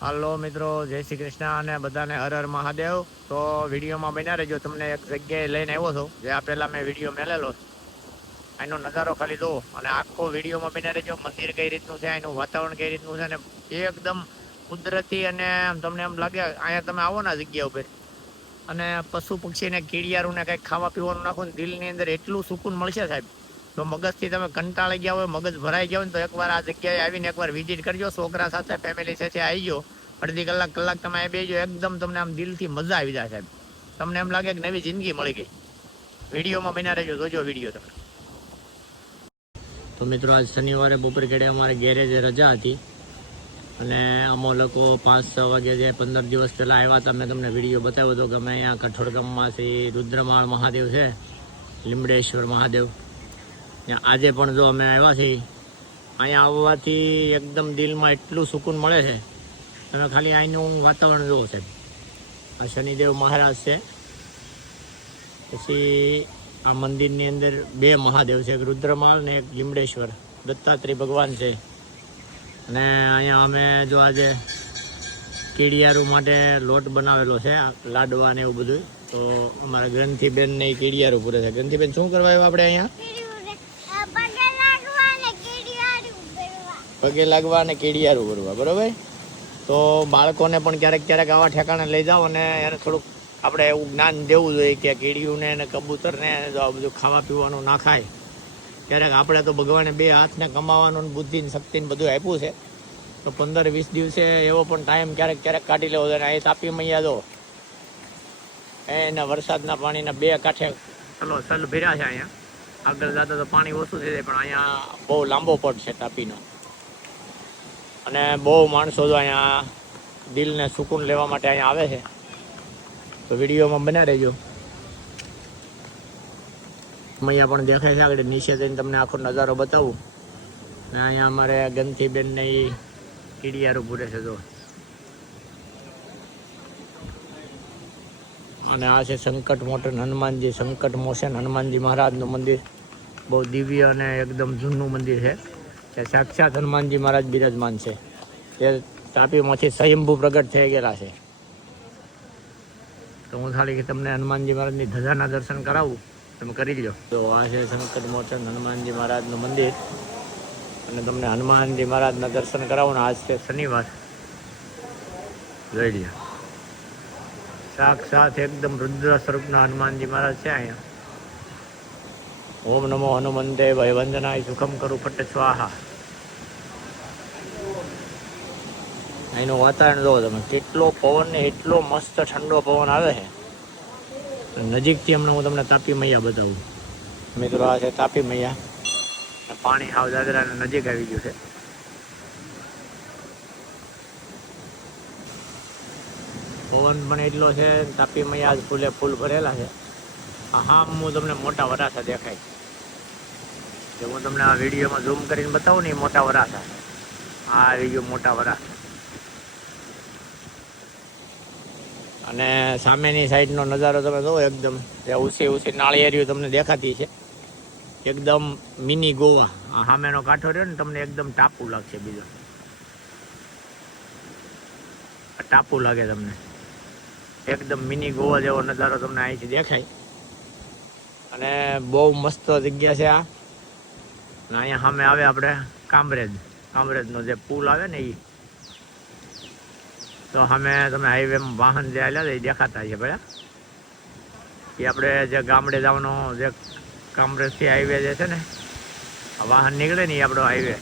હાલો મિત્રો, જય શ્રી કૃષ્ણ અને બધાને હર હર મહાદેવ. તો વિડીયોમાં બન્યા રહેજો. તમને એક જગ્યાએ લઈને આવ્યો છું, જે આ પહેલા મેં વિડીયો મેલેલો. એનો નજારો ખાલી દો અને આખો વિડીયોમાં બન્યા રહેજો. મંદિર કઈ રીતનું છે, એનું વાતાવરણ કઈ રીતનું છે, ને એકદમ કુદરતી. અને તમને એમ લાગે અહીંયા તમે આવો ને આ જગ્યા ઉપર અને પશુ પક્ષીને કીડિયારું ને કંઈક ખાવા પીવાનું નાખો ને દિલની અંદર એટલું સુકૂન મળશે સાહેબ. તો મગજથી તમે કંટાળી ગયા હોય, મગજ ભરાઈ ગયા હોય ને, તો એકવાર આ જગ્યાએ આવીને એકવાર વિઝિટ કરજો. છોકરા સાથે, ફેમિલી સાથે આવી ગયો, અડધી કલાક તમે આવી બેજો. એકદમ તમને આમ દિલથી મજા આવી જાય સાહેબ. તમને એમ લાગે કે નવી જિંદગી મળી ગઈ. વિડીયોમાં બન્યા રહેજો, જોજો વિડીયો તમે. તો મિત્રો, આજ શનિવારે બપોર ઘડે અમારે ગેરેજે રજા હતી અને અમો લોકો 5-6 વાગે જે 15 દિવસ પહેલાં આવ્યા હતા. મેં તમને વિડીયો બતાવ્યો હતો કે અમે અહીંયા કઠોળ ગામમાંથી રુદ્રમાળ મહાદેવ છે, લીમડેશ્વર મહાદેવ, આજે પણ જો અમે આવ્યા છીએ. અહીંયા આવવાથી એકદમ દિલમાં એટલું સુકૂન મળે છે. તમે ખાલી અહીંનું વાતાવરણ જુઓ સાહેબ. આ શનિદેવ મહારાજ છે. પછી આ મંદિરની અંદર 2 મહાદેવ છે, એક રુદ્રમાળ ને એક લીમડેશ્વર દત્તાત્રેય ભગવાન છે. અને અહીંયા અમે જો આજે કીડિયારું માટે લોટ બનાવેલો છે, લાડવા ને એવું બધું. તો અમારા ગ્રંથિબેન ને કીડિયારું પૂરે છે. ગ્રંથિબેન, શું કરવા આવ્યા આપણે અહીંયા? પગે લાગવા અને કીડિયારું ભરવા, બરોબર. તો બાળકોને પણ ક્યારેક આવા ઠેકાણે લઈ જાઓ અને એને થોડુંક આપણે એવું જ્ઞાન દેવું જોઈએ કે કીડિયુંને અને કબૂતરને જો આ બધું ખાવા પીવાનું ના ખાય. ક્યારેક આપણે તો ભગવાને 2 હાથને કમાવાનું, બુદ્ધિ ને શક્તિ ને બધું આપ્યું છે. તો 15-20 દિવસે એવો પણ ટાઈમ ક્યારેક કાઢી લેવો જોઈએ. અહીં તાપી મૈયા દો એના વરસાદના પાણીના 2 કાંઠે સલ ભર્યા છે. અહીંયા આગળ જતા તો પાણી ઓછું થઈ જાય, પણ અહીંયા બહુ લાંબો પટ છે તાપીનો. અને બહુ માણસો તો અહીંયા દિલને સુકૂન લેવા માટે અહીંયા આવે છે. તો વિડીયોમાં બન્યા રહેજો. અહીંયા પણ દેખાય છે આગળ નીચે જઈને તમને આખો નજારો બતાવું. અને અહીંયા અમારે ગંથીબેનને એ કીડિયારું પૂરે છે જો. અને આ છે સંકટ મોચન હનુમાનજી, સંકટ મોચન હનુમાનજી મહારાજનું મંદિર. બહુ દિવ્ય અને એકદમ જૂનું મંદિર છે. ત્યાં સાક્ષાત હનુમાનજી મહારાજ બિરાજમાન છે. તે તાપીમાંથી સ્વયંભૂ પ્રગટ થઈ ગયેલા છે. તો હું ખાલી તમને હનુમાનજી મહારાજની ધજાના દર્શન કરાવું, તમે કરી લો. તો આ છે સંકટ મોચન હનુમાનજી મહારાજનું મંદિર. અને તમને હનુમાનજી મહારાજના દર્શન કરાવું ને આજ છે શનિવાર. જોઈ લ્યો, સાક્ષાત એકદમ રુદ્ર સ્વરૂપના હનુમાનજી મહારાજ છે અહીંયા. ઓમ નમો હનુમંતે ભય વંદનાય સુખમ કરું ફટ સ્વાહા. એનું વાતાવરણ જોવો તમે, કેટલો પવન ને એટલો મસ્ત ઠંડો પવન આવે છે. નજીકથી હમણાં હું તમને તાપી મૈયા બતાવું. મિત્રો, આ છે તાપી મૈયા. પાણી હાવ દાદરાને નજીક આવી ગયું છે. પવન પણ એટલો છે. તાપી મૈયા આજ ફૂલે ફૂલ ભરેલા છે. હા, હું તમને મોટા વરાસા દેખાય. જે હું તમને આ વિડીયોમાં ઝૂમ કરીને બતાવું ને, એ મોટા વરાસા. આ આવી ગયો મોટા વરાસા. અને સામેની સાઈડનો નજારો તમે જુઓ, એકદમ ઊંચી નાળિયેરીઓ તમને દેખાતી છે. એકદમ મિની ગોવા. આ સામેનો કાંઠો રહ્યો ને, તમને એકદમ ટાપુ લાગશે. બીજો ટાપુ લાગે તમને. એકદમ મિની ગોવા જેવો નજારો તમને અહીંથી દેખાય. અને બહુ મસ્ત જગ્યા છે આ. અહીંયા સામે આવે આપણે કામરેજનો જે પુલ આવે ને, એ તો સામે તમે હાઈવેમાં વાહન જે આવેલા એ દેખાતા છે ભાઈ. એ આપણે જે ગામડે જવાનો જે કામરેજથી હાઈવે જે છે ને, વાહન નીકળે ને, એ આપણો હાઈવે.